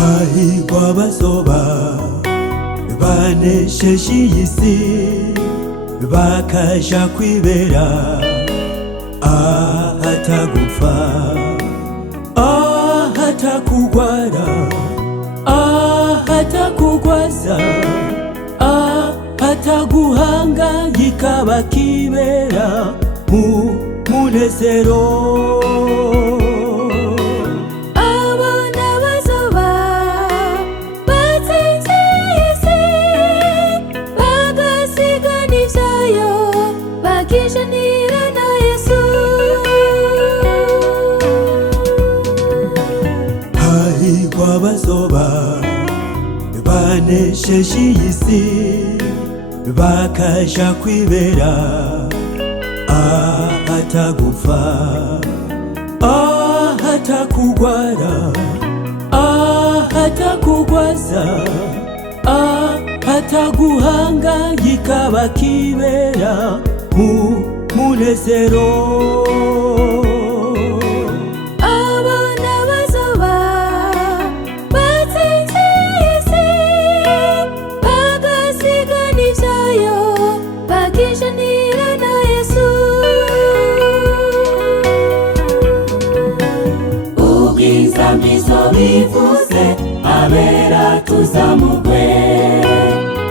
hahirwa abazoba banesheje iyi si bakaja kwibera ahatagupfa, ahatakugwara, ahatakugwaza, ahataguhangayika bakibera mu munezero. Hahirwa abazoba banesheje iyi si bakaja kwibera ahatagupfa, ahatakugwara, ahatakugwaza, ahataguhangayika bakibera mu munezero. Ubwizambizo bivuze abera tuzamugwe,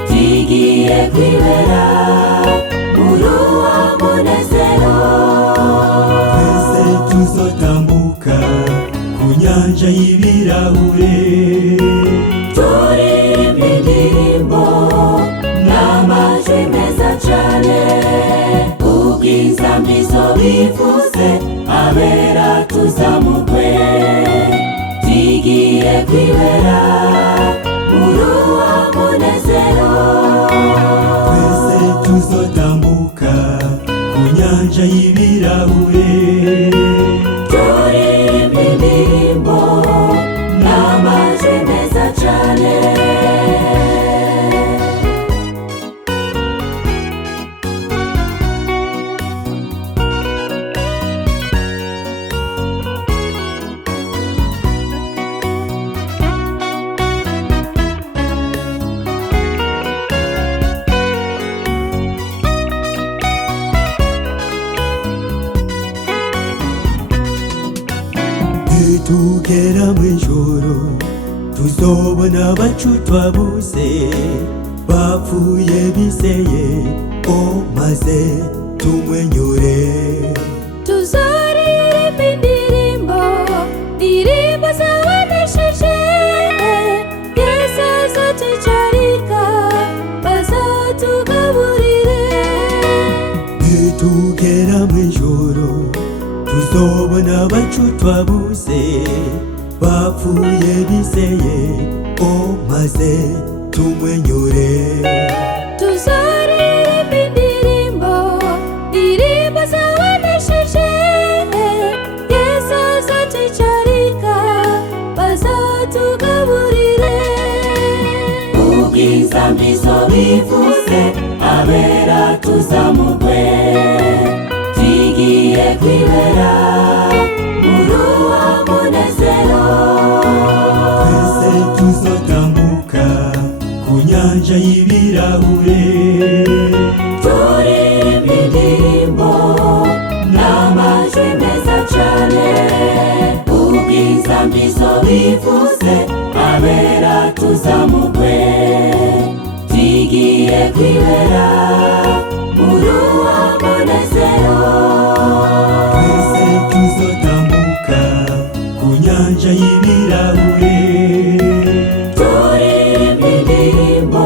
tugiye kwibera muri uwo munezero. Twese tuzotambuka ku nyanja y'ibirahure, turirimba indirimbo n'amajwi meza cane. Ubwizambizo bivuze abera tuzamugwe, tugiye kwibera muri uwo munezero. twese tuzotambuka ku nyanja y'ibirahure, turirimba indirimbo n'amajwi meza cane. nitugera mw'ijoro tuzobona abacu twabuze bapfuye bizeye, maze tumwenyure. Tuzaririmba indirimbo, ndirimbo z'abanesheje. Yesu azatucarika, bazatugaburire. nitugera mw'ijoro tuzobona abacu twabuze bapfuye bizeye, maze tumwenyure. Tuzaririmba indirimbo, ndirimbo z'abanesheje. Yesu azatucarika, bazatugaburire. Ubwizambizo bivuze abera tuzamugwe, tugiye kwibera muri uwo munezero. Twese tuzotambuka ku nyanja y'ibirahure, turirimba indirimbo n'amajwi meza cane. Ubwizambizo bivuze abera tuzamugwe, tugiye kwibera muri uwo munezero. twese tuzotambuka ku nyanja y'ibirahure, turirimba indirimbo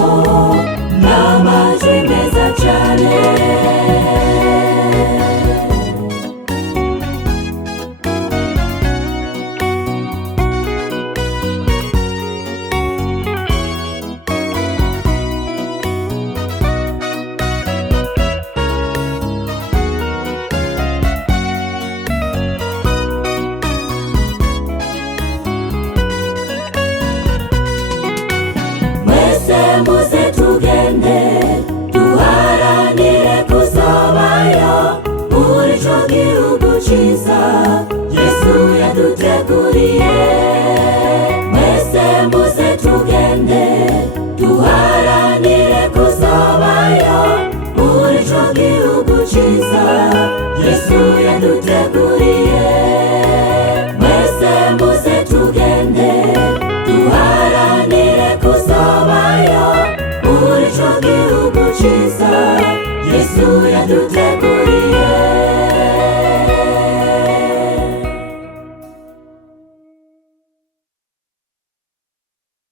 n'amajwi meza cane. yaduteguriye. Mwese muze tugende duharanire kuzobayo muri ico gihugu ciza Yesu yaduteguriye.